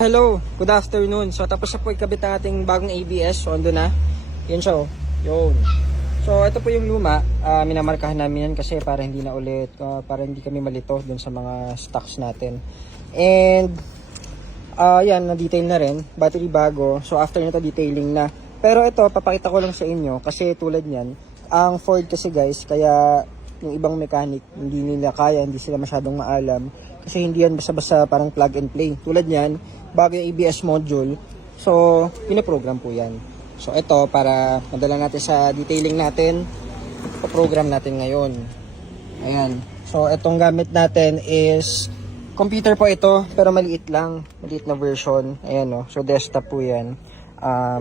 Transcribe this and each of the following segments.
Hello, good afternoon. So tapos na po ikabit ang ating bagong ABS. So ando na. Yun siya oh. Yun. So ito po yung luma. Minamarkahan namin yan kasi para hindi na ulit, para hindi kami malito dun sa mga stocks natin. And yan, na-detail na rin. Battery bago. So after nito detailing na. Pero ito, papakita ko lang sa inyo kasi tulad niyan, ang Ford kasi guys, kaya yung ibang mechanic, hindi nila kaya, hindi sila masyadong maalam. Kasi hindi yan basta-basta parang plug and play. Tulad niyan, bago yung ABS module. So, pinaprogram po yan. So, ito, para madala natin sa detailing natin, paprogram natin ngayon. Ayan. So, itong gamit natin is, computer po ito, pero maliit lang. Maliit na version. Ayan o. So, desktop po yan.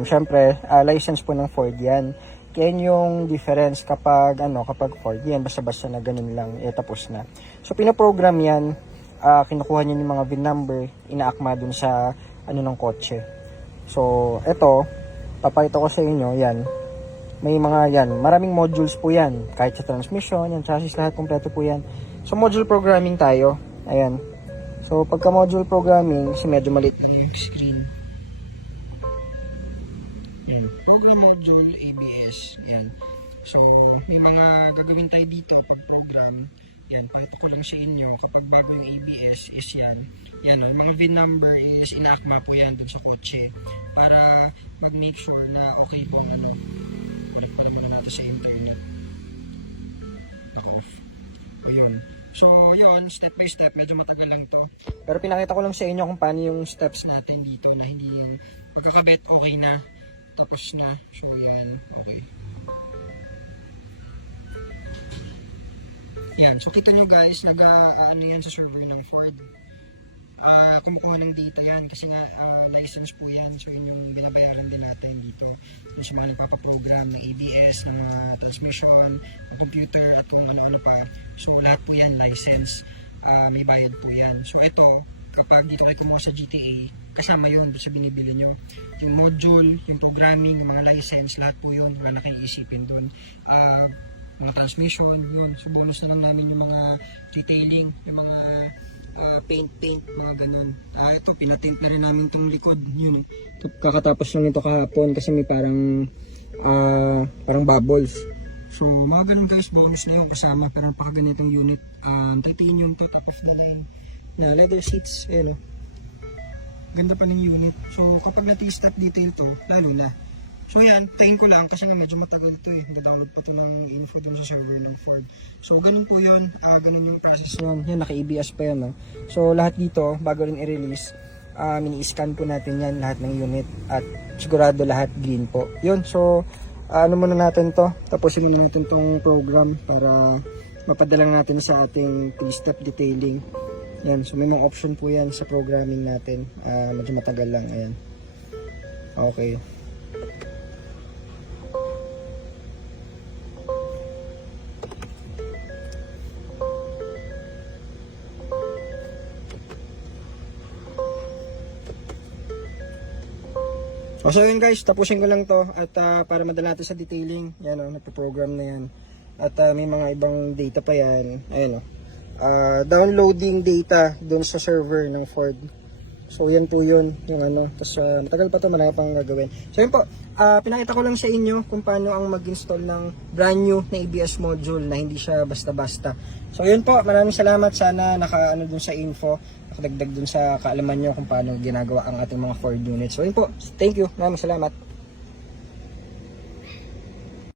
Syempre, license po ng Ford yan. Kaya yung difference kapag Ford yan, basta-basta na ganun lang, tapos na. So, pinaprogram yan, kinukuha niya yung mga VIN number, inaakma dun sa ng kotse. So, eto, papakita ko sa inyo, yan. May mga yan, maraming modules po yan. Kahit sa transmission, yan, chassis, lahat kompleto po yan. So, module programming tayo. Ayan. So, pagka module programming, kasi medyo maliit lang yung screen. Program module ABS. Yan. So, may mga gagawin tayo dito pag program. Yan, pakita ko lang sa inyo kapag bago yung ABS is yan. Yan, yung mga VIN number is inaakma po yan dun sa kotse para mag-make sure na okay po. Balik pa naman natin sa internet. Naka-off. O yun. So, yun, step by step, medyo matagal lang to. Pero pinakita ko lang sa inyo kung paano yung steps natin dito na hindi yung pagkakabit okay na. Tapos na. So, yan. Okay. Yan. So, kita nyo guys, nag-ano yan sa server ng Ford. Kumukuha ng data yan. Kasi nga, license po yan. So, yun yung binabayaran din natin dito. Yung sa mga nagpapaprogram ng ABS, ng mga transmission, ng computer, at kung ano-ano pa. So, lahat po yan, license. May bayad po yan. So, ito, kapag dito kayo kumuha sa GTA, kasama yun sa binibili nyo. Yung module, yung programming, yung mga license, lahat po yun. Wala na kayong isipin doon. Mga transmission, yun. So, bonus na lang namin yung mga detailing, yung mga paint, mga ganun. Ito, pinatint na rin namin itong likod. Yun. Kakatapos lang ito kahapon kasi may parang bubbles. So, mga ganun guys, bonus na yun kasama. Pero napakaganitong unit. Titanium to, top of the line. Na leather seats, ayan o. Ganda pa ng unit. So, kapag nati-step detail to, lalo na. So, yan, tayin ko lang kasi nga medyo matagal ito eh. Na-download pa ito ng info dun sa server ng Ford. So, ganun po yun. Ganun yung process yun. Yan, naka-ABS pa yan. No? So, lahat dito, bago rin i-release, mini-scan po natin yan, lahat ng unit. At sigurado lahat green po. Yun, so, ano muna natin to. Tapusin muna natin tong program para mapadala natin sa ating 3-step detailing. Yan, so may mga option po yan sa programming natin. Medyo matagal lang, ayan. Okay. So yun guys, tapusin ko lang to at para madala natin sa detailing, yan o, nagpo-program na yan. At may mga ibang data pa yan, ayun o. Downloading data doon sa server ng Ford. So yan po yun, yung tapos matagal pa to, marami pang gagawin. So yun po, pinakita ko lang sa inyo kung paano ang mag-install ng brand new na ABS module na hindi siya basta-basta. So yun po, maraming salamat, sana naka-ano dun sa info, nakadagdag dun sa kaalaman nyo kung paano ginagawa ang ating mga Ford units. So yun po, thank you, maraming salamat.